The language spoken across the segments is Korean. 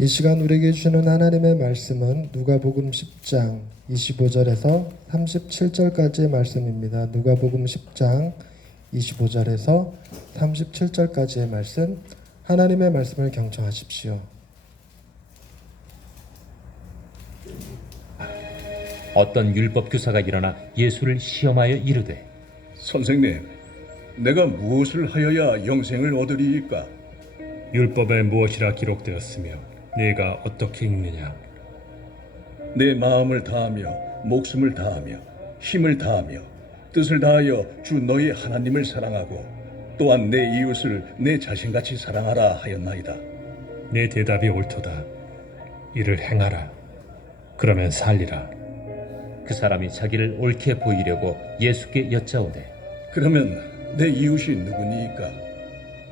이 시간 우리에게 주시는 하나님의 말씀은 누가복음 10장 25절에서 37절까지의 말씀입니다. 누가복음 10장 25절에서 37절까지의 말씀, 하나님의 말씀을 경청하십시오. 어떤 율법 교사가 일어나 예수를 시험하여 이르되, 선생님, 내가 무엇을 하여야 영생을 얻으리이까? 율법에 무엇이라 기록되었으며 네가 어떻게 읽느냐? 내 마음을 다하며 목숨을 다하며 힘을 다하며 뜻을 다하여 주 너희 하나님을 사랑하고 또한 내 이웃을 내 자신같이 사랑하라 하였나이다. 내 대답이 옳도다. 이를 행하라. 그러면 살리라. 그 사람이 자기를 옳게 보이려고 예수께 여짜오되, 그러면 내 이웃이 누구니이까?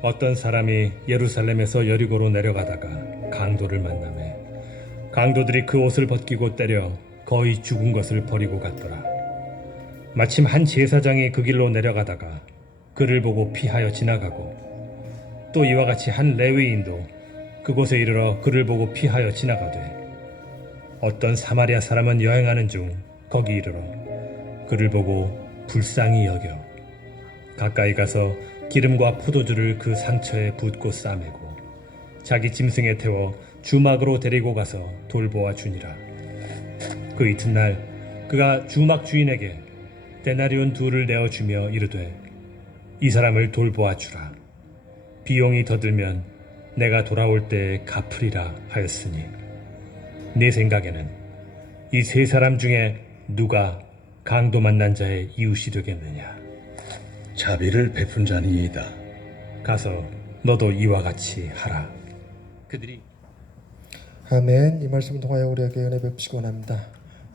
어떤 사람이 예루살렘에서 여리고로 내려가다가 강도를 만나매 강도들이 그 옷을 벗기고 때려 거의 죽은 것을 버리고 갔더라. 마침 한 제사장이 그 길로 내려가다가 그를 보고 피하여 지나가고 또 이와 같이 한 레위인도 그곳에 이르러 그를 보고 피하여 지나가되 어떤 사마리아 사람은 여행하는 중 거기 이르러 그를 보고 불쌍히 여겨 가까이 가서 기름과 포도주를 그 상처에 붓고 싸매고 자기 짐승에 태워 주막으로 데리고 가서 돌보아 주니라. 그 이튿날 그가 주막 주인에게 데나리온 둘을 내어주며 이르되, 이 사람을 돌보아 주라. 비용이 더 들면 내가 돌아올 때에 갚으리라 하였으니 네 생각에는 이 세 사람 중에 누가 강도 만난 자의 이웃이 되겠느냐? 자비를 베푼 자니이다. 가서 너도 이와 같이 하라. 그들이 아멘. 이 말씀을 통하여 우리에게 은혜 베푸시기 원합니다.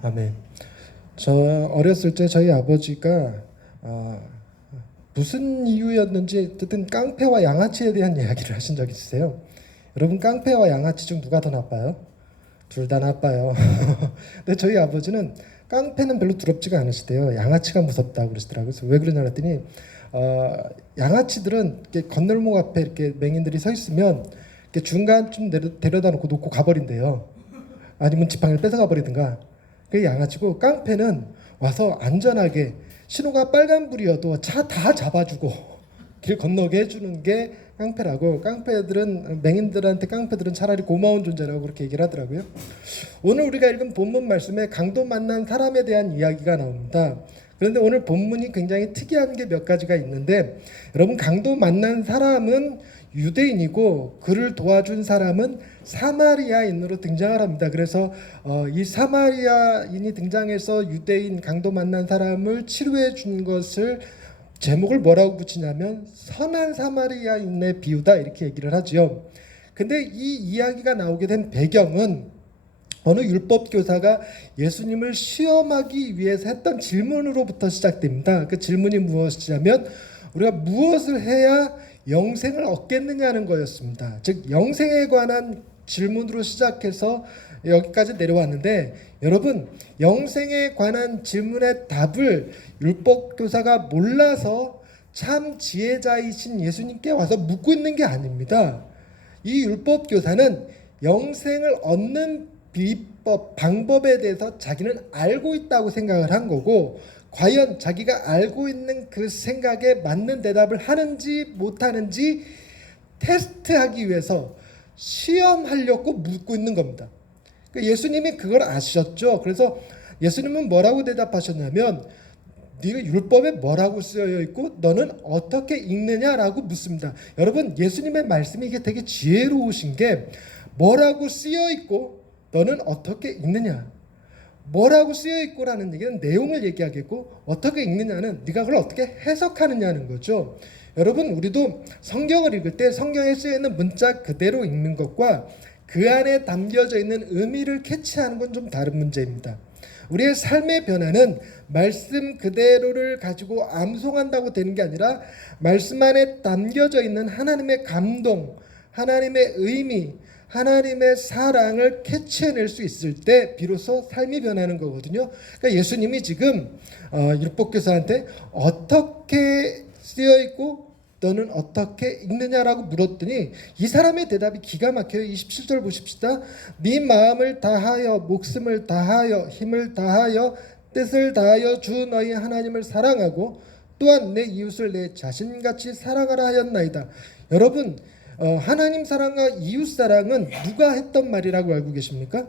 아멘. 저 어렸을 때 저희 아버지가 무슨 이유였는지 어쨌든 깡패와 양아치에 대한 이야기를 하신 적 있으세요? 여러분, 깡패와 양아치 중 누가 더 나빠요? 둘 다 나빠요. 근데 저희 아버지는 깡패는 별로 두렵지가 않으시대요. 양아치가 무섭다고 그러시더라고요. 그래서 왜 그러냐 했더니 양아치들은 이렇게 건널목 앞에 이렇게 맹인들이 서 있으면 이렇게 중간쯤 데려다 놓고 가버린대요. 아니면 지팡이를 뺏어가 버리든가. 그게 양아치고, 깡패는 와서 안전하게 신호가 빨간불이어도 차 다 잡아주고 길 건너게 해주는 게 깡패라고. 깡패들은, 맹인들한테 깡패들은 차라리 고마운 존재라고 그렇게 얘기를 하더라고요. 오늘 우리가 읽은 본문 말씀에 강도 만난 사람에 대한 이야기가 나옵니다. 그런데 오늘 본문이 굉장히 특이한 게 몇 가지가 있는데, 여러분, 강도 만난 사람은 유대인이고 그를 도와준 사람은 사마리아인으로 등장을 합니다. 그래서 이 사마리아인이 등장해서 유대인 강도 만난 사람을 치료해 준 것을 제목을 뭐라고 붙이냐면 선한 사마리아인의 비유다, 이렇게 얘기를 하죠. 근데 이 이야기가 나오게 된 배경은 어느 율법 교사가 예수님을 시험하기 위해서 했던 질문으로부터 시작됩니다. 그 질문이 무엇이냐면 우리가 무엇을 해야 영생을 얻겠느냐는 거였습니다. 즉 영생에 관한 질문으로 시작해서 여기까지 내려왔는데, 여러분, 영생에 관한 질문의 답을 율법 교사가 몰라서 참 지혜자이신 예수님께 와서 묻고 있는 게 아닙니다. 이 율법 교사는 영생을 얻는 비법, 방법에 대해서 자기는 알고 있다고 생각을 한 거고, 과연 자기가 알고 있는 그 생각에 맞는 대답을 하는지 못하는지 테스트하기 위해서 시험하려고 묻고 있는 겁니다. 예수님이 그걸 아셨죠. 그래서 예수님은 뭐라고 대답하셨냐면, 네가 율법에 뭐라고 쓰여 있고 너는 어떻게 읽느냐라고 묻습니다. 여러분, 예수님의 말씀이 이게 되게 지혜로우신 게, 뭐라고 쓰여 있고 너는 어떻게 읽느냐, 뭐라고 쓰여 있고라는 얘기는 내용을 얘기하겠고, 어떻게 읽느냐는 네가 그걸 어떻게 해석하느냐는 거죠. 여러분, 우리도 성경을 읽을 때 성경에 쓰여 있는 문자 그대로 읽는 것과 그 안에 담겨져 있는 의미를 캐치하는 건 좀 다른 문제입니다. 우리의 삶의 변화는 말씀 그대로를 가지고 암송한다고 되는 게 아니라 말씀 안에 담겨져 있는 하나님의 감동, 하나님의 의미, 하나님의 사랑을 캐치해낼 수 있을 때 비로소 삶이 변하는 거거든요. 그러니까 예수님이 지금 율법교사한테 어떻게 쓰여 있고 너는 어떻게 읽느냐라고 물었더니 이 사람의 대답이 기가 막혀요. 27절 보십시다. 네 마음을 다하여 목숨을 다하여 힘을 다하여 뜻을 다하여 주 너희 하나님을 사랑하고 또한 내 이웃을 내 자신같이 사랑하라 하였나이다. 여러분, 하나님 사랑과 이웃 사랑은 누가 했던 말이라고 알고 계십니까?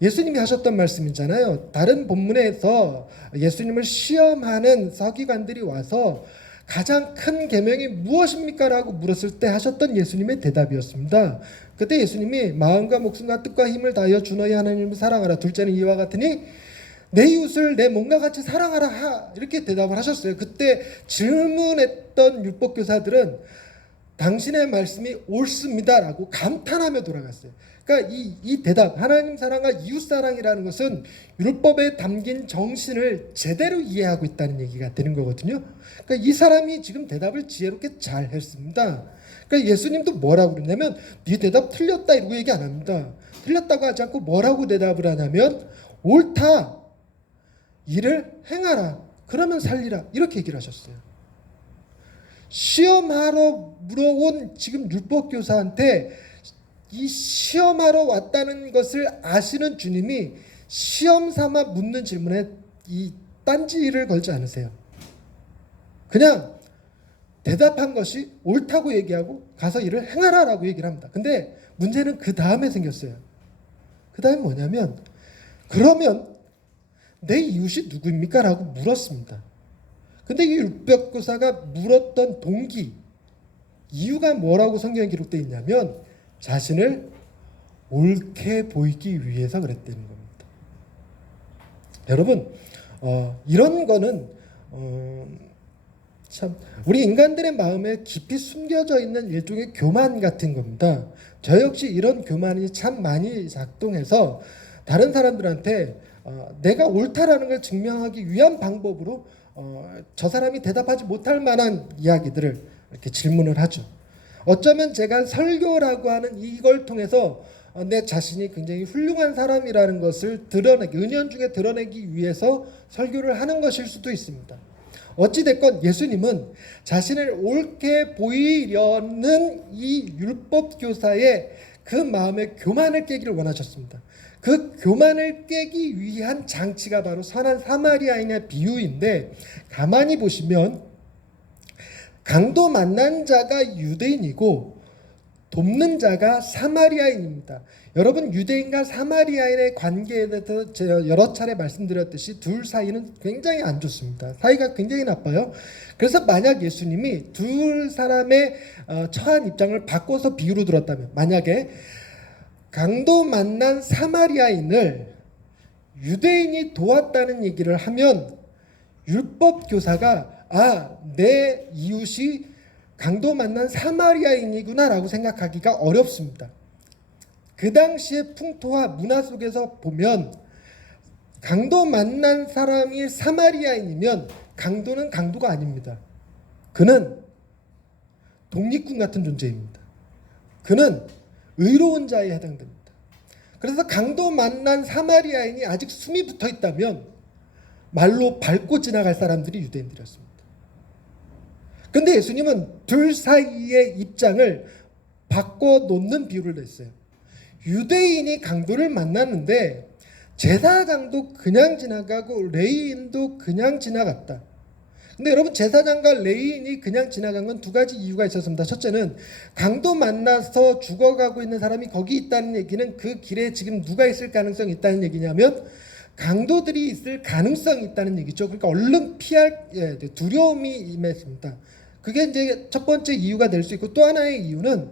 예수님이 하셨던 말씀이잖아요. 다른 본문에서 예수님을 시험하는 서기관들이 와서 가장 큰 계명이 무엇입니까? 라고 물었을 때 하셨던 예수님의 대답이었습니다. 그때 예수님이 마음과 목숨과 뜻과 힘을 다하여 주 너희 하나님을 사랑하라. 둘째는 이와 같으니 내 이웃을 내 몸과 같이 사랑하라. 이렇게 대답을 하셨어요. 그때 질문했던 율법교사들은 당신의 말씀이 옳습니다라고 감탄하며 돌아갔어요. 그러니까 이 대답, 하나님 사랑과 이웃 사랑이라는 것은 율법에 담긴 정신을 제대로 이해하고 있다는 얘기가 되는 거거든요. 그러니까 이 사람이 지금 대답을 지혜롭게 잘 했습니다. 그러니까 예수님도 뭐라고 그러냐면 네 대답 틀렸다 이러고 얘기 안 합니다. 틀렸다고 하지 않고 뭐라고 대답을 하냐면 옳다. 이를 행하라. 그러면 살리라. 이렇게 얘기를 하셨어요. 시험하러 물어온 지금 율법교사한테 이 시험하러 왔다는 것을 아시는 주님이 시험 삼아 묻는 질문에 이 딴지를 걸지 않으세요. 그냥 대답한 것이 옳다고 얘기하고 가서 이를 행하라라고 얘기를 합니다. 근데 문제는 그 다음에 생겼어요. 그 다음에 뭐냐면 그러면 내 이웃이 누구입니까? 라고 물었습니다. 근데 이 율법교사가 물었던 동기, 이유가 뭐라고 성경에 기록되어 있냐면 자신을 옳게 보이기 위해서 그랬다는 겁니다. 여러분, 이런 거는 참 우리 인간들의 마음에 깊이 숨겨져 있는 일종의 교만 같은 겁니다. 저 역시 이런 교만이 참 많이 작동해서 다른 사람들한테 내가 옳다라는 걸 증명하기 위한 방법으로 저 사람이 대답하지 못할 만한 이야기들을 이렇게 질문을 하죠. 어쩌면 제가 설교라고 하는 이걸 통해서 내 자신이 굉장히 훌륭한 사람이라는 것을 드러내기, 은연중에 드러내기 위해서 설교를 하는 것일 수도 있습니다. 어찌됐건 예수님은 자신을 옳게 보이려는 이 율법교사의 그 마음의 교만을 깨기를 원하셨습니다. 그 교만을 깨기 위한 장치가 바로 선한 사마리아인의 비유인데 가만히 보시면 강도 만난 자가 유대인이고 돕는 자가 사마리아인입니다. 여러분 유대인과 사마리아인의 관계에 대해서 제가 여러 차례 말씀드렸듯이 둘 사이는 굉장히 안 좋습니다. 사이가 굉장히 나빠요. 그래서 만약 예수님이 둘 사람의 처한 입장을 바꿔서 비유로 들었다면 만약에 강도 만난 사마리아인을 유대인이 도왔다는 얘기를 하면 율법 교사가 내 이웃이 강도 만난 사마리아인이구나라고 생각하기가 어렵습니다. 그 당시의 풍토와 문화 속에서 보면 강도 만난 사람이 사마리아인이면 강도는 강도가 아닙니다. 그는 독립군 같은 존재입니다. 그는 의로운 자에 해당됩니다. 그래서 강도 만난 사마리아인이 아직 숨이 붙어 있다면 말로 밟고 지나갈 사람들이 유대인들이었습니다. 근데 예수님은 둘 사이의 입장을 바꿔놓는 비유를 냈어요. 유대인이 강도를 만났는데 제사장도 그냥 지나가고 레위인도 그냥 지나갔다. 근데 여러분 제사장과 레위인이 그냥 지나간 건 두 가지 이유가 있었습니다. 첫째는 강도 만나서 죽어가고 있는 사람이 거기 있다는 얘기는 그 길에 지금 누가 있을 가능성이 있다는 얘기냐면 강도들이 있을 가능성이 있다는 얘기죠. 그러니까 얼른 피할 두려움이 임했습니다. 그게 이제 첫 번째 이유가 될 수 있고 또 하나의 이유는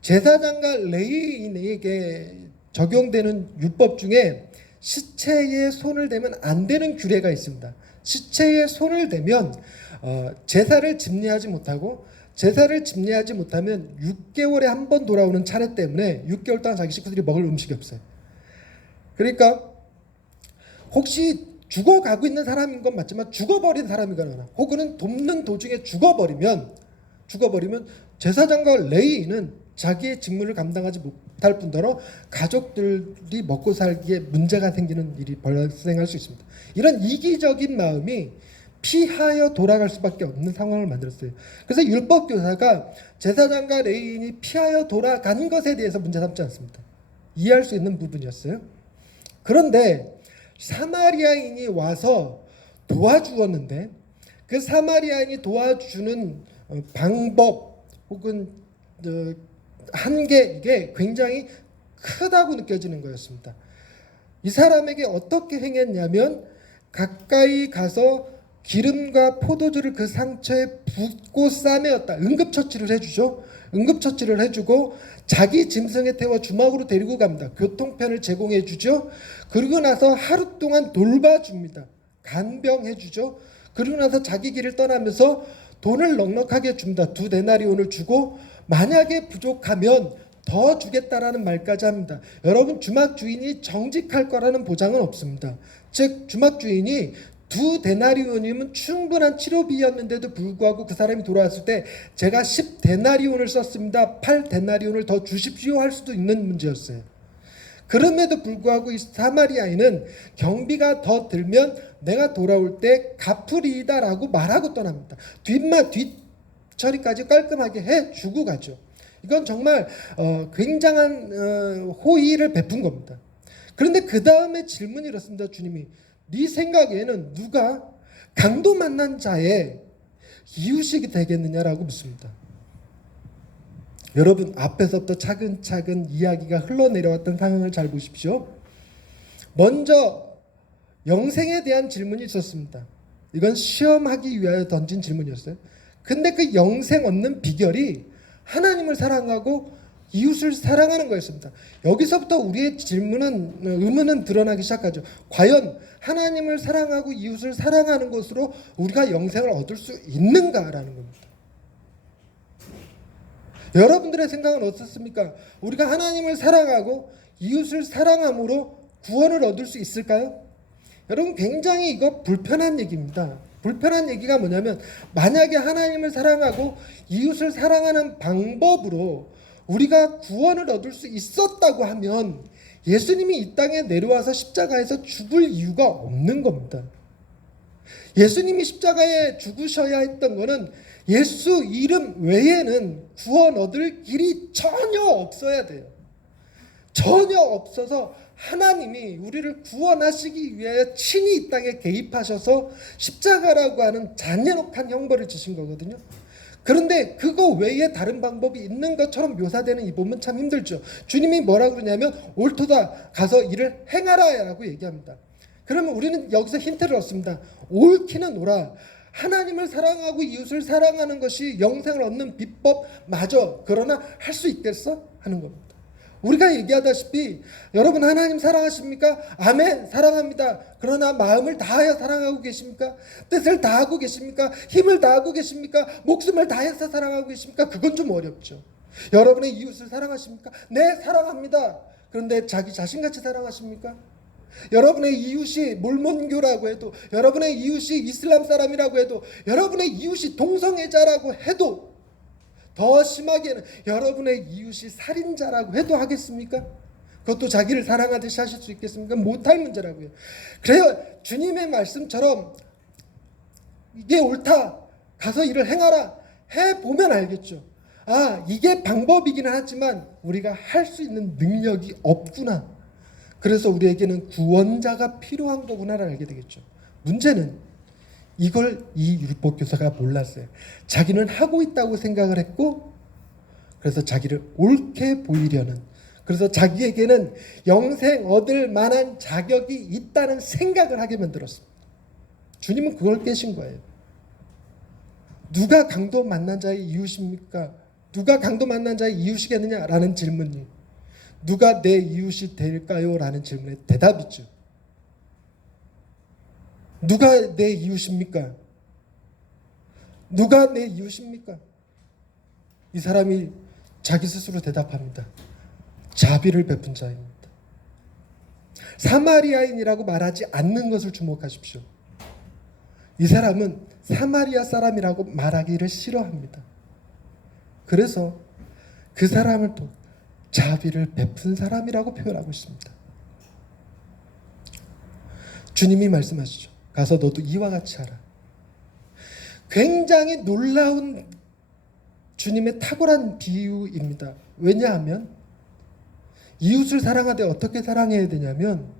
제사장과 레위인에게 적용되는 율법 중에 시체에 손을 대면 안 되는 규례가 있습니다. 시체에 손을 대면 제사를 집례하지 못하고 제사를 집례하지 못하면 6개월에 한 번 돌아오는 차례 때문에 6개월 동안 자기 식구들이 먹을 음식이 없어요. 그러니까 혹시 죽어가고 있는 사람인 건 맞지만 죽어버린 사람이거나 혹은 돕는 도중에 죽어버리면 제사장과 레위인은 자기의 직무를 감당하지 못할 뿐더러 가족들이 먹고 살기에 문제가 생기는 일이 발생할 수 있습니다. 이런 이기적인 마음이 피하여 돌아갈 수밖에 없는 상황을 만들었어요. 그래서 율법 교사가 제사장과 레위인이 피하여 돌아가는 것에 대해서 문제 삼지 않습니다. 이해할 수 있는 부분이었어요. 그런데 사마리아인이 와서 도와주었는데 그 사마리아인이 도와주는 방법 혹은 한계, 이게 굉장히 크다고 느껴지는 거였습니다. 이 사람에게 어떻게 행했냐면 가까이 가서 기름과 포도주를 그 상처에 붓고 싸매었다. 응급처치를 해주죠. 응급처치를 해주고 자기 짐승에 태워 주막으로 데리고 갑니다. 교통편을 제공해 주죠. 그리고 나서 하루 동안 돌봐줍니다. 간병해 주죠. 그리고 나서 자기 길을 떠나면서 돈을 넉넉하게 줍니다. 2데나리온을 주고 만약에 부족하면 더 주겠다라는 말까지 합니다. 여러분, 주막 주인이 정직할 거라는 보장은 없습니다. 즉 주막 주인이 2데나리온이면 충분한 치료비였는데도 불구하고 그 사람이 돌아왔을 때 제가 10데나리온을 썼습니다. 8데나리온을 더 주십시오 할 수도 있는 문제였어요. 그럼에도 불구하고 이 사마리아인은 경비가 더 들면 내가 돌아올 때 갚으리이다라고 말하고 떠납니다. 뒷처리까지 깔끔하게 해주고 가죠. 이건 정말 굉장한 호의를 베푼 겁니다. 그런데 그 다음에 질문이 이렇습니다. 주님이 네 생각에는 누가 강도 만난 자의 이웃이 되겠느냐라고 묻습니다. 여러분, 앞에서부터 차근차근 이야기가 흘러내려왔던 상황을 잘 보십시오. 먼저 영생에 대한 질문이 있었습니다. 이건 시험하기 위하여 던진 질문이었어요. 근데 그 영생 얻는 비결이 하나님을 사랑하고 이웃을 사랑하는 거였습니다. 여기서부터 우리의 의문은 드러나기 시작하죠. 과연 하나님을 사랑하고 이웃을 사랑하는 것으로 우리가 영생을 얻을 수 있는가라는 겁니다. 여러분들의 생각은 어떻습니까? 우리가 하나님을 사랑하고 이웃을 사랑함으로 구원을 얻을 수 있을까요? 여러분, 굉장히 이거 불편한 얘기입니다. 불편한 얘기가 뭐냐면 만약에 하나님을 사랑하고 이웃을 사랑하는 방법으로 우리가 구원을 얻을 수 있었다고 하면 예수님이 이 땅에 내려와서 십자가에서 죽을 이유가 없는 겁니다. 예수님이 십자가에 죽으셔야 했던 것은 예수 이름 외에는 구원 얻을 길이 전혀 없어야 돼요. 전혀 없어서 하나님이 우리를 구원하시기 위하여 친히 이 땅에 개입하셔서 십자가라고 하는 잔인한 형벌을 주신 거거든요. 그런데 그거 외에 다른 방법이 있는 것처럼 묘사되는 이 부분 참 힘들죠. 주님이 뭐라고 그러냐면 옳도다, 가서 이를 행하라라고 얘기합니다. 그러면 우리는 여기서 힌트를 얻습니다. 옳기는 옳아. 하나님을 사랑하고 이웃을 사랑하는 것이 영생을 얻는 비법 맞아. 그러나 할 수 있겠어? 하는 겁니다. 우리가 얘기하다시피 여러분, 하나님 사랑하십니까? 아멘, 사랑합니다. 그러나 마음을 다하여 사랑하고 계십니까? 뜻을 다하고 계십니까? 힘을 다하고 계십니까? 목숨을 다해서 사랑하고 계십니까? 그건 좀 어렵죠. 여러분의 이웃을 사랑하십니까? 네, 사랑합니다. 그런데 자기 자신같이 사랑하십니까? 여러분의 이웃이 몰몬교라고 해도, 여러분의 이웃이 이슬람 사람이라고 해도, 여러분의 이웃이 동성애자라고 해도, 더 심하게는 여러분의 이웃이 살인자라고 해도 하겠습니까? 그것도 자기를 사랑하듯이 하실 수 있겠습니까? 못할 문제라고요. 그래요, 주님의 말씀처럼 이게 옳다, 가서 이를 행하라 해보면 알겠죠. 아, 이게 방법이기는 하지만 우리가 할 수 있는 능력이 없구나. 그래서 우리에게는 구원자가 필요한 거구나를 알게 되겠죠. 문제는 이걸 이 율법 교사가 몰랐어요. 자기는 하고 있다고 생각을 했고, 그래서 자기를 옳게 보이려는, 그래서 자기에게는 영생 얻을 만한 자격이 있다는 생각을 하게 만들었습니다. 주님은 그걸 깨신 거예요. 누가 강도 만난 자의 이웃입니까? 누가 강도 만난 자의 이웃이겠느냐라는 질문이, 누가 내 이웃이 될까요? 라는 질문의 대답이죠. 누가 내 이웃입니까? 누가 내 이웃입니까? 이 사람이 자기 스스로 대답합니다. 자비를 베푼 자입니다. 사마리아인이라고 말하지 않는 것을 주목하십시오. 이 사람은 사마리아 사람이라고 말하기를 싫어합니다. 그래서 그 사람을 또 자비를 베푼 사람이라고 표현하고 있습니다. 주님이 말씀하시죠. 가서 너도 이와 같이 하라. 굉장히 놀라운 주님의 탁월한 비유입니다. 왜냐하면 이웃을 사랑하되 어떻게 사랑해야 되냐면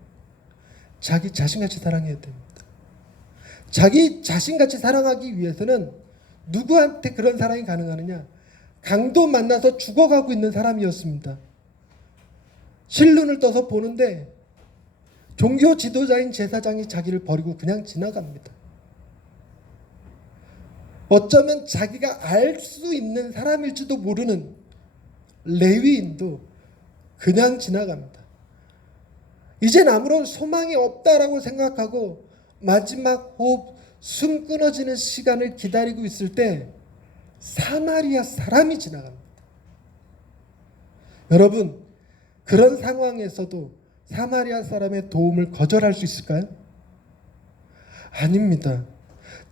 자기 자신같이 사랑해야 됩니다. 자기 자신같이 사랑하기 위해서는 누구한테 그런 사랑이 가능하느냐? 강도 만나서 죽어가고 있는 사람이었습니다. 실눈을 떠서 보는데 종교 지도자인 제사장이 자기를 버리고 그냥 지나갑니다. 어쩌면 자기가 알 수 있는 사람일지도 모르는 레위인도 그냥 지나갑니다. 이젠 아무런 소망이 없다라고 생각하고 마지막 호흡, 숨 끊어지는 시간을 기다리고 있을 때 사마리아 사람이 지나갑니다. 여러분, 그런 상황에서도 사마리아 사람의 도움을 거절할 수 있을까요? 아닙니다.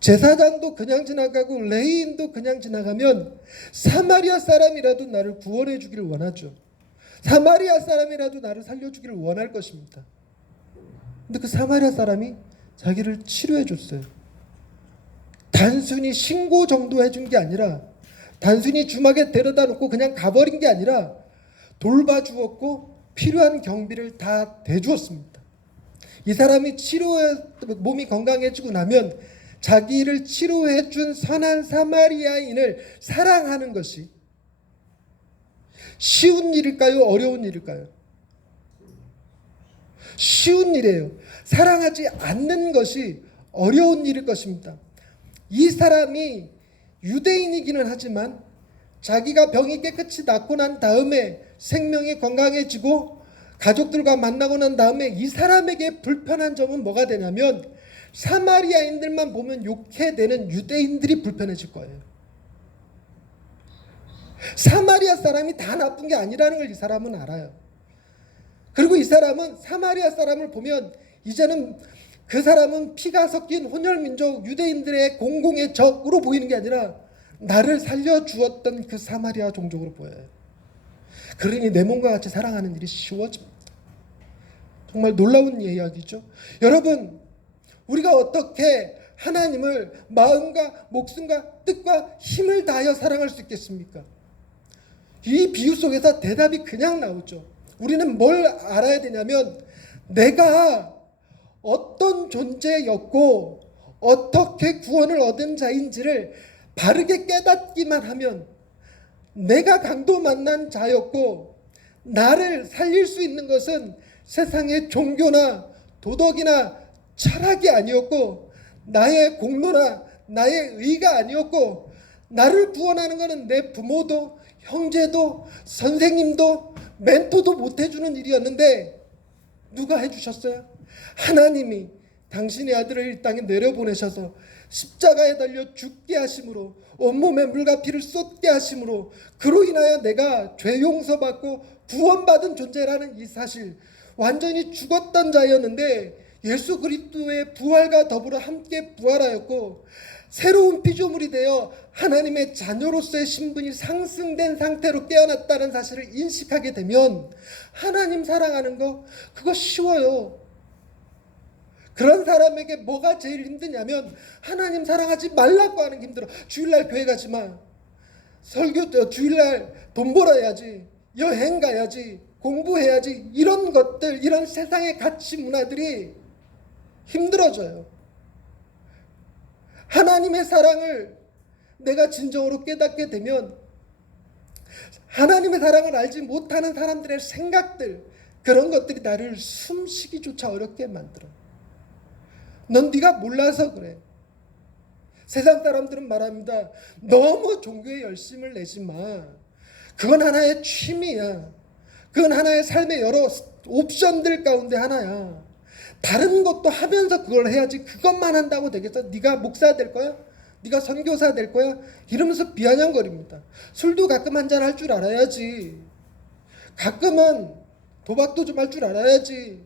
제사장도 그냥 지나가고 레위인도 그냥 지나가면 사마리아 사람이라도 나를 구원해 주기를 원하죠. 사마리아 사람이라도 나를 살려주기를 원할 것입니다. 근데 그 사마리아 사람이 자기를 치료해 줬어요. 단순히 신고 정도 해준 게 아니라, 단순히 주막에 데려다 놓고 그냥 가버린 게 아니라 돌봐주었고 필요한 경비를 다 대주었습니다. 이 사람이 몸이 건강해지고 나면 자기를 치료해 준 선한 사마리아인을 사랑하는 것이 쉬운 일일까요? 어려운 일일까요? 쉬운 일이에요. 사랑하지 않는 것이 어려운 일일 것입니다. 이 사람이 유대인이기는 하지만 자기가 병이 깨끗이 낫고 난 다음에 생명이 건강해지고 가족들과 만나고 난 다음에 이 사람에게 불편한 점은 뭐가 되냐면 사마리아인들만 보면 욕해대는 유대인들이 불편해질 거예요. 사마리아 사람이 다 나쁜 게 아니라는 걸 이 사람은 알아요. 그리고 이 사람은 사마리아 사람을 보면 이제는 그 사람은 피가 섞인 혼혈민족 유대인들의 공공의 적으로 보이는 게 아니라 나를 살려주었던 그 사마리아 종족으로 보여요. 그러니 내 몸과 같이 사랑하는 일이 쉬워집니다. 정말 놀라운 이야기죠. 여러분, 우리가 어떻게 하나님을 마음과 목숨과 뜻과 힘을 다하여 사랑할 수 있겠습니까? 이 비유 속에서 대답이 그냥 나오죠. 우리는 뭘 알아야 되냐면 내가 어떤 존재였고 어떻게 구원을 얻은 자인지를 바르게 깨닫기만 하면 내가 강도 만난 자였고 나를 살릴 수 있는 것은 세상의 종교나 도덕이나 철학이 아니었고 나의 공로나 나의 의가 아니었고 나를 구원하는 것은 내 부모도 형제도 선생님도 멘토도 못 해주는 일이었는데 누가 해주셨어요? 하나님이 당신의 아들을 이 땅에 내려보내셔서 십자가에 달려 죽게 하심으로 온몸에 물과 피를 쏟게 하심으로 그로 인하여 내가 죄 용서받고 구원받은 존재라는 이 사실, 완전히 죽었던 자였는데 예수 그리스도의 부활과 더불어 함께 부활하였고 새로운 피조물이 되어 하나님의 자녀로서의 신분이 상승된 상태로 깨어났다는 사실을 인식하게 되면 하나님 사랑하는 거 그거 쉬워요. 그런 사람에게 뭐가 제일 힘드냐면 하나님 사랑하지 말라고 하는 게 힘들어. 주일날 교회 가지 마. 주일날 돈 벌어야지. 여행 가야지. 공부해야지. 이런 것들, 이런 세상의 가치 문화들이 힘들어져요. 하나님의 사랑을 내가 진정으로 깨닫게 되면 하나님의 사랑을 알지 못하는 사람들의 생각들, 그런 것들이 나를 숨쉬기조차 어렵게 만들어. 넌 네가 몰라서 그래. 세상 사람들은 말합니다. 너무 종교에 열심을 내지 마. 그건 하나의 취미야. 그건 하나의 삶의 여러 옵션들 가운데 하나야. 다른 것도 하면서 그걸 해야지. 그것만 한다고 되겠어? 네가 목사 될 거야? 네가 선교사 될 거야? 이러면서 비아냥거립니다. 술도 가끔 한잔 할 줄 알아야지. 가끔은 도박도 좀 할 줄 알아야지.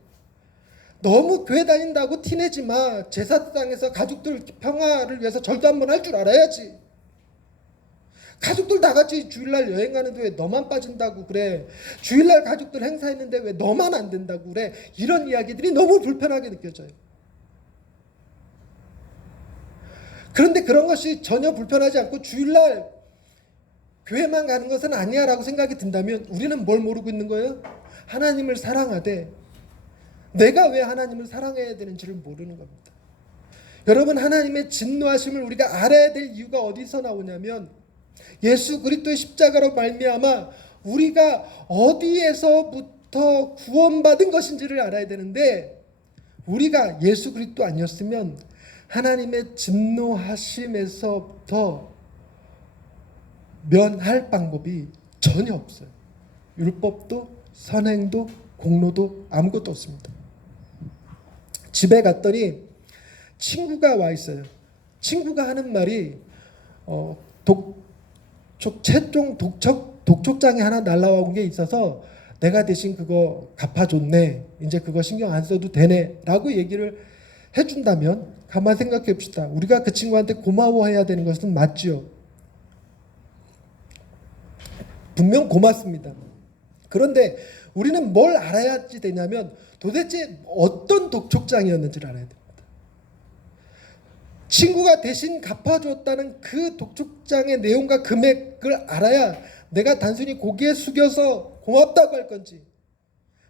너무 교회 다닌다고 티내지 마. 제사상에서 가족들 평화를 위해서 절도 한번 할 줄 알아야지. 가족들 다 같이 주일날 여행 가는데 왜 너만 빠진다고 그래? 주일날 가족들 행사했는데 왜 너만 안 된다고 그래? 이런 이야기들이 너무 불편하게 느껴져요. 그런데 그런 것이 전혀 불편하지 않고 주일날 교회만 가는 것은 아니야 라고 생각이 든다면 우리는 뭘 모르고 있는 거예요? 하나님을 사랑하되 내가 왜 하나님을 사랑해야 되는지를 모르는 겁니다. 여러분, 하나님의 진노하심을 우리가 알아야 될 이유가 어디서 나오냐면 예수 그리스도의 십자가로 말미암아 우리가 어디에서부터 구원받은 것인지를 알아야 되는데, 우리가 예수 그리스도 아니었으면 하나님의 진노하심에서부터 면할 방법이 전혀 없어요. 율법도 선행도 공로도 아무것도 없습니다. 집에 갔더니 친구가 와 있어요. 친구가 하는 말이 독촉장이 하나 날라와 온 게 있어서 내가 대신 그거 갚아줬네, 이제 그거 신경 안 써도 되네 라고 얘기를 해준다면 가만 생각해 봅시다. 우리가 그 친구한테 고마워해야 되는 것은 맞지요. 분명 고맙습니다. 그런데 우리는 뭘 알아야지 되냐면 도대체 어떤 독촉장이었는지를 알아야 됩니다. 친구가 대신 갚아줬다는 그 독촉장의 내용과 금액을 알아야 내가 단순히 고개 숙여서 고맙다고 할 건지,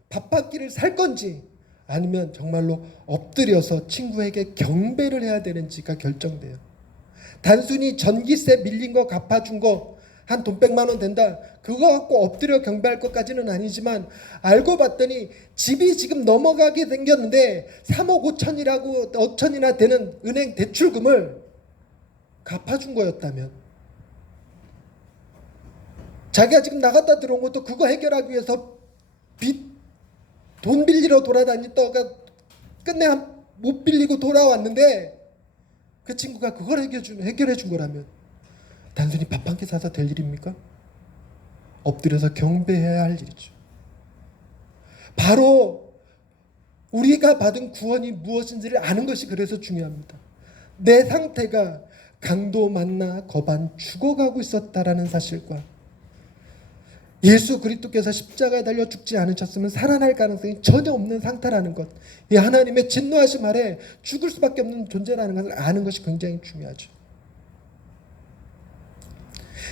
밥 한 끼를 살 건지, 아니면 정말로 엎드려서 친구에게 경배를 해야 되는지가 결정돼요. 단순히 전기세 밀린 거 갚아준 거 한 돈 100만 원 된다, 그거 갖고 엎드려 경배할 것까지는 아니지만 알고 봤더니 집이 지금 넘어가게 생겼는데 3억 5천이나 되는 은행 대출금을 갚아준 거였다면, 자기가 지금 나갔다 들어온 것도 그거 해결하기 위해서 돈 빌리러 돌아다니다가 끝내 못 빌리고 돌아왔는데 그 친구가 그걸 해결해 준 거라면 단순히 밥 한 끼 사서 될 일입니까? 엎드려서 경배해야 할 일이죠. 바로 우리가 받은 구원이 무엇인지를 아는 것이 그래서 중요합니다. 내 상태가 강도 만나 거반 죽어가고 있었다라는 사실과 예수 그리스도께서 십자가에 달려 죽지 않으셨으면 살아날 가능성이 전혀 없는 상태라는 것, 이 하나님의 진노하심 아래 죽을 수밖에 없는 존재라는 것을 아는 것이 굉장히 중요하죠.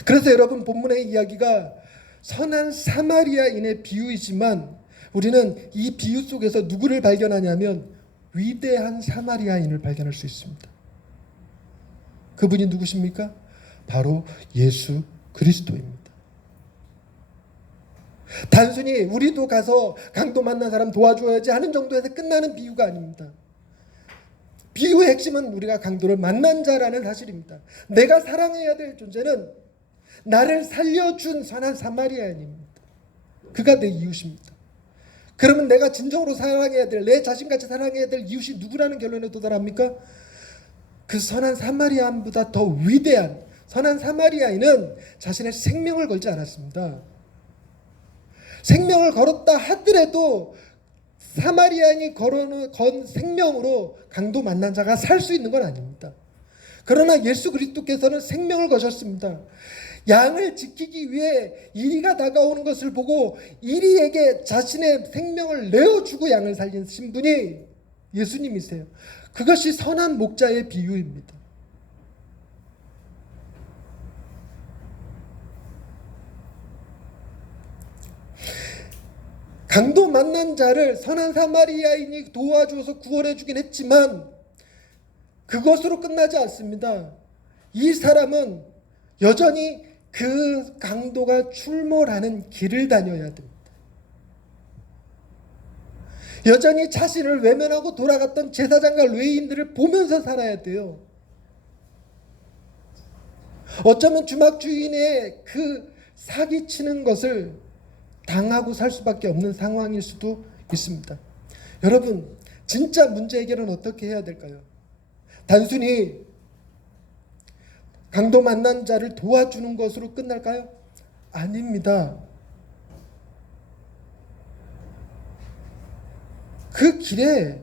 그래서 여러분, 본문의 이야기가 선한 사마리아인의 비유이지만 우리는 이 비유 속에서 누구를 발견하냐면 위대한 사마리아인을 발견할 수 있습니다. 그분이 누구십니까? 바로 예수 그리스도입니다. 단순히 우리도 가서 강도 만난 사람 도와줘야지 하는 정도에서 끝나는 비유가 아닙니다. 비유의 핵심은 우리가 강도를 만난 자라는 사실입니다. 내가 사랑해야 될 존재는 나를 살려준 선한 사마리아인입니다. 그가 내 이웃입니다. 그러면 내가 진정으로 사랑해야 될, 내 자신같이 사랑해야 될 이웃이 누구라는 결론에 도달합니까? 그 선한 사마리아인보다 더 위대한 선한 사마리아인은 자신의 생명을 걸지 않았습니다. 생명을 걸었다 하더라도 사마리아인이 건 생명으로 강도 만난 자가 살 수 있는 건 아닙니다. 그러나 예수 그리스도께서는 생명을 거셨습니다. 양을 지키기 위해 이리가 다가오는 것을 보고 이리에게 자신의 생명을 내어주고 양을 살리신 분이 예수님이세요. 그것이 선한 목자의 비유입니다. 강도 만난 자를 선한 사마리아인이 도와줘서 구원해 주긴 했지만 그것으로 끝나지 않습니다. 이 사람은 여전히 그 강도가 출몰하는 길을 다녀야 됩니다. 여전히 자신을 외면하고 돌아갔던 제사장과 레위인들을 보면서 살아야 돼요. 어쩌면 주막 주인의 그 사기치는 것을 당하고 살 수밖에 없는 상황일 수도 있습니다. 여러분, 진짜 문제 해결은 어떻게 해야 될까요? 단순히 강도 만난 자를 도와주는 것으로 끝날까요? 아닙니다. 그 길에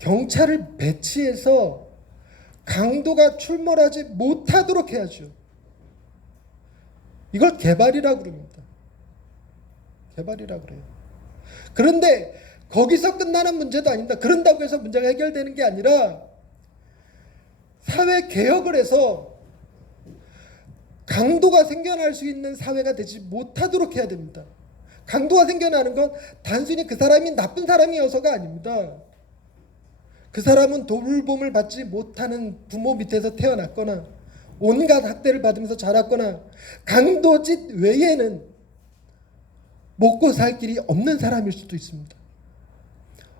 경찰을 배치해서 강도가 출몰하지 못하도록 해야죠. 이걸 개발이라고 그럽니다. 개발이라고 그래요. 그런데 거기서 끝나는 문제도 아닙니다. 그런다고 해서 문제가 해결되는 게 아니라 사회 개혁을 해서 강도가 생겨날 수 있는 사회가 되지 못하도록 해야 됩니다. 강도가 생겨나는 건 단순히 그 사람이 나쁜 사람이어서가 아닙니다. 그 사람은 돌봄을 받지 못하는 부모 밑에서 태어났거나 온갖 학대를 받으면서 자랐거나 강도짓 외에는 먹고 살 길이 없는 사람일 수도 있습니다.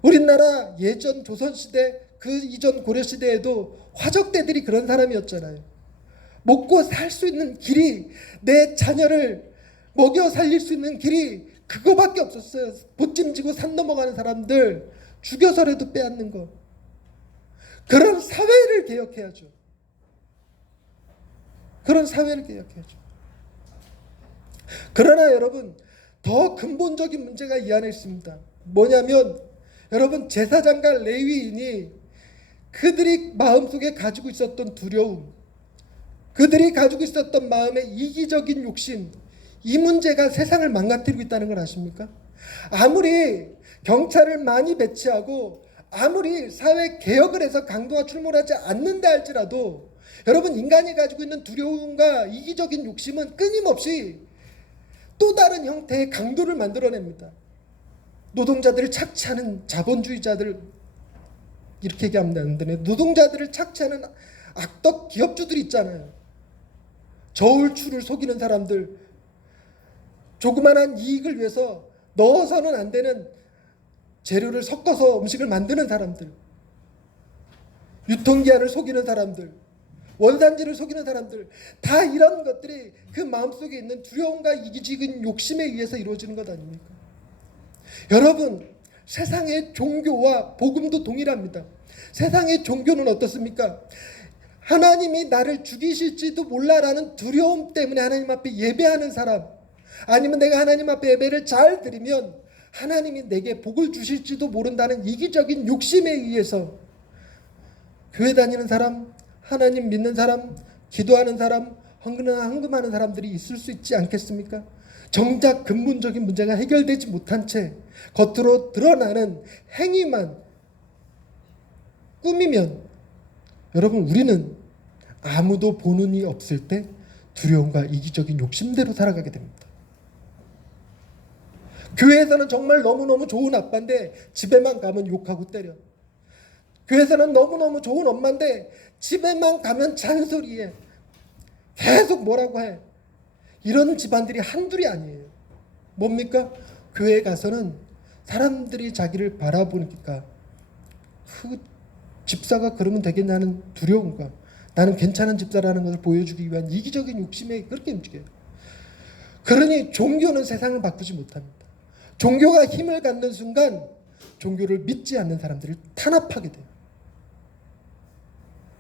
우리나라 예전 조선시대 그 이전 고려시대에도 화적대들이 그런 사람이었잖아요. 먹고 살 수 있는 길이, 내 자녀를 먹여 살릴 수 있는 길이 그거밖에 없었어요. 보찜지고 산 넘어가는 사람들 죽여서라도 빼앗는 거. 그런 사회를 개혁해야죠. 그런 사회를 개혁해야죠. 그러나 여러분, 더 근본적인 문제가 이 안에 있습니다. 뭐냐면 여러분, 제사장과 레위인이 그들이 마음속에 가지고 있었던 두려움, 그들이 가지고 있었던 마음의 이기적인 욕심, 이 문제가 세상을 망가뜨리고 있다는 걸 아십니까? 아무리 경찰을 많이 배치하고 아무리 사회 개혁을 해서 강도가 출몰하지 않는다 할지라도 여러분, 인간이 가지고 있는 두려움과 이기적인 욕심은 끊임없이 또 다른 형태의 강도를 만들어냅니다. 노동자들을 착취하는 자본주의자들, 이렇게 얘기하면 되는데, 노동자들을 착취하는 악덕 기업주들 있잖아요. 저울추를 속이는 사람들, 조그만한 이익을 위해서 넣어서는 안 되는 재료를 섞어서 음식을 만드는 사람들, 유통기한을 속이는 사람들, 원산지를 속이는 사람들, 다 이런 것들이 그 마음속에 있는 두려움과 이기적인 욕심에 의해서 이루어지는 것 아닙니까? 여러분, 세상의 종교와 복음도 동일합니다. 세상의 종교는 어떻습니까? 하나님이 나를 죽이실지도 몰라라는 두려움 때문에 하나님 앞에 예배하는 사람, 아니면 내가 하나님 앞에 예배를 잘 드리면 하나님이 내게 복을 주실지도 모른다는 이기적인 욕심에 의해서 교회 다니는 사람, 하나님 믿는 사람, 기도하는 사람, 헌금하는 사람들이 있을 수 있지 않겠습니까? 정작 근본적인 문제가 해결되지 못한 채 겉으로 드러나는 행위만 꾸미면 여러분, 우리는 아무도 보는 이 없을 때 두려움과 이기적인 욕심대로 살아가게 됩니다. 교회에서는 정말 너무너무 좋은 아빠인데 집에만 가면 욕하고 때려. 교회에서는 너무너무 좋은 엄마인데 집에만 가면 잔소리해. 계속 뭐라고 해. 이런 집안들이 한둘이 아니에요. 뭡니까? 교회에 가서는 사람들이 자기를 바라보니까 그 집사가 그러면 되겠냐는 두려움과 나는 괜찮은 집사라는 것을 보여주기 위한 이기적인 욕심에 그렇게 움직여요. 그러니 종교는 세상을 바꾸지 못합니다. 종교가 힘을 갖는 순간 종교를 믿지 않는 사람들을 탄압하게 돼요.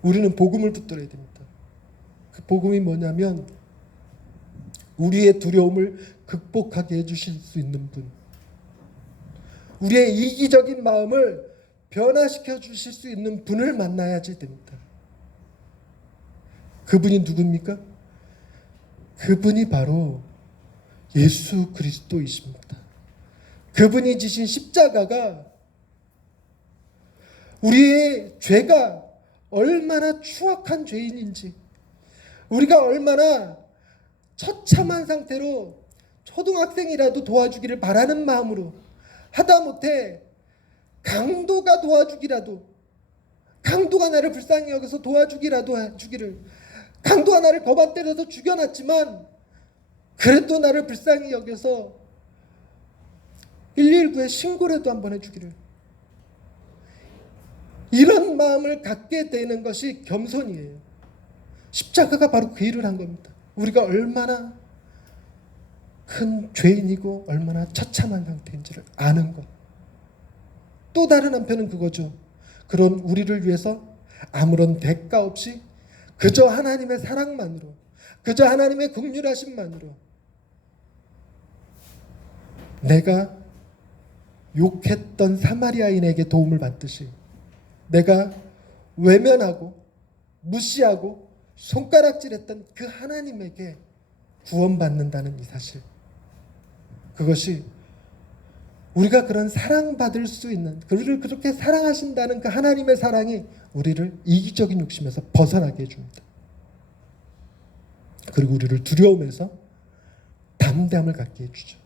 우리는 복음을 붙들어야 됩니다. 그 복음이 뭐냐면 우리의 두려움을 극복하게 해주실 수 있는 분, 우리의 이기적인 마음을 변화시켜 주실 수 있는 분을 만나야지 됩니다. 그분이 누굽니까? 그분이 바로 예수 그리스도이십니다. 그분이 지신 십자가가 우리의 죄가 얼마나 추악한 죄인인지, 우리가 얼마나 처참한 상태로 초등학생이라도 도와주기를 바라는 마음으로, 하다못해 강도가 도와주기라도, 강도가 나를 불쌍히 여겨서 도와주기라도 해주기를, 강도가 나를 거반 때려서 죽여놨지만 그래도 나를 불쌍히 여겨서 119에 신고라도 한번 해주기를, 이런 마음을 갖게 되는 것이 겸손이에요. 십자가가 바로 그 일을 한 겁니다. 우리가 얼마나 큰 죄인이고 얼마나 처참한 상태인지를 아는 것. 또 다른 한편은 그거죠. 그런 우리를 위해서 아무런 대가 없이 그저 하나님의 사랑만으로, 그저 하나님의 긍휼하심만으로 내가 욕했던 사마리아인에게 도움을 받듯이 내가 외면하고 무시하고 손가락질했던 그 하나님에게 구원받는다는 이 사실, 그것이 우리가 그런 사랑받을 수 있는, 우리를 그렇게 사랑하신다는 그 하나님의 사랑이 우리를 이기적인 욕심에서 벗어나게 해줍니다. 그리고 우리를 두려움에서 담대함을 갖게 해주죠.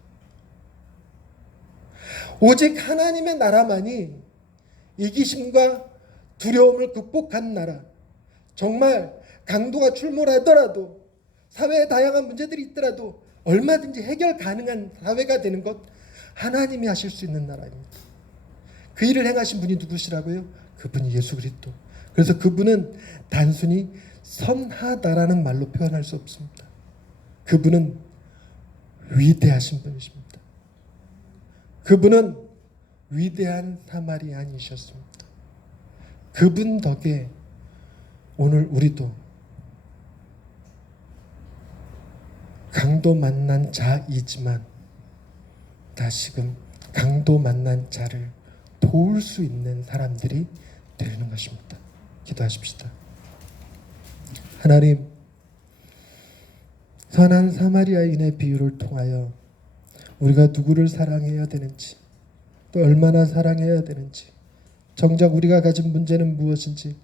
오직 하나님의 나라만이 이기심과 두려움을 극복한 나라, 정말 강도가 출몰하더라도 사회에 다양한 문제들이 있더라도 얼마든지 해결 가능한 사회가 되는 것, 하나님이 하실 수 있는 나라입니다. 그 일을 행하신 분이 누구시라고요? 그분이 예수 그리스도. 그래서 그분은 단순히 선하다라는 말로 표현할 수 없습니다. 그분은 위대하신 분이십니다. 그분은 위대한 사마리아인이셨습니다. 그분 덕에 오늘 우리도 강도 만난 자이지만 다시금 강도 만난 자를 도울 수 있는 사람들이 되는 것입니다. 기도하십시다. 하나님, 선한 사마리아인의 비유를 통하여 우리가 누구를 사랑해야 되는지, 또 얼마나 사랑해야 되는지, 정작 우리가 가진 문제는 무엇인지,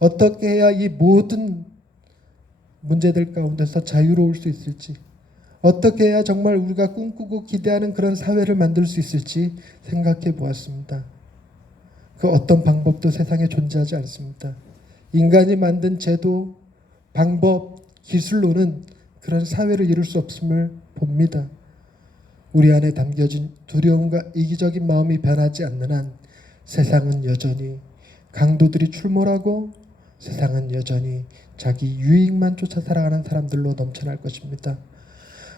어떻게 해야 이 모든 문제들 가운데서 자유로울 수 있을지, 어떻게 해야 정말 우리가 꿈꾸고 기대하는 그런 사회를 만들 수 있을지 생각해 보았습니다. 그 어떤 방법도 세상에 존재하지 않습니다. 인간이 만든 제도, 방법, 기술로는 그런 사회를 이룰 수 없음을 봅니다. 우리 안에 담겨진 두려움과 이기적인 마음이 변하지 않는 한 세상은 여전히 강도들이 출몰하고 세상은 여전히 자기 유익만 쫓아 살아가는 사람들로 넘쳐날 것입니다.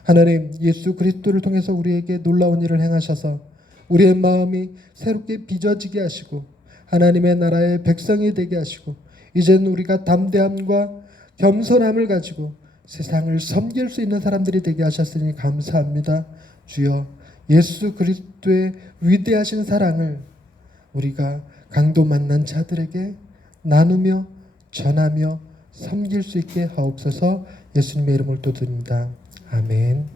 하나님, 예수 그리스도를 통해서 우리에게 놀라운 일을 행하셔서 우리의 마음이 새롭게 빚어지게 하시고 하나님의 나라의 백성이 되게 하시고 이제는 우리가 담대함과 겸손함을 가지고 세상을 섬길 수 있는 사람들이 되게 하셨으니 감사합니다. 주여, 예수 그리스도의 위대하신 사랑을 우리가 강도 만난 자들에게 나누며 전하며 섬길 수 있게 하옵소서. 예수님의 이름을 또 드립니다. 아멘.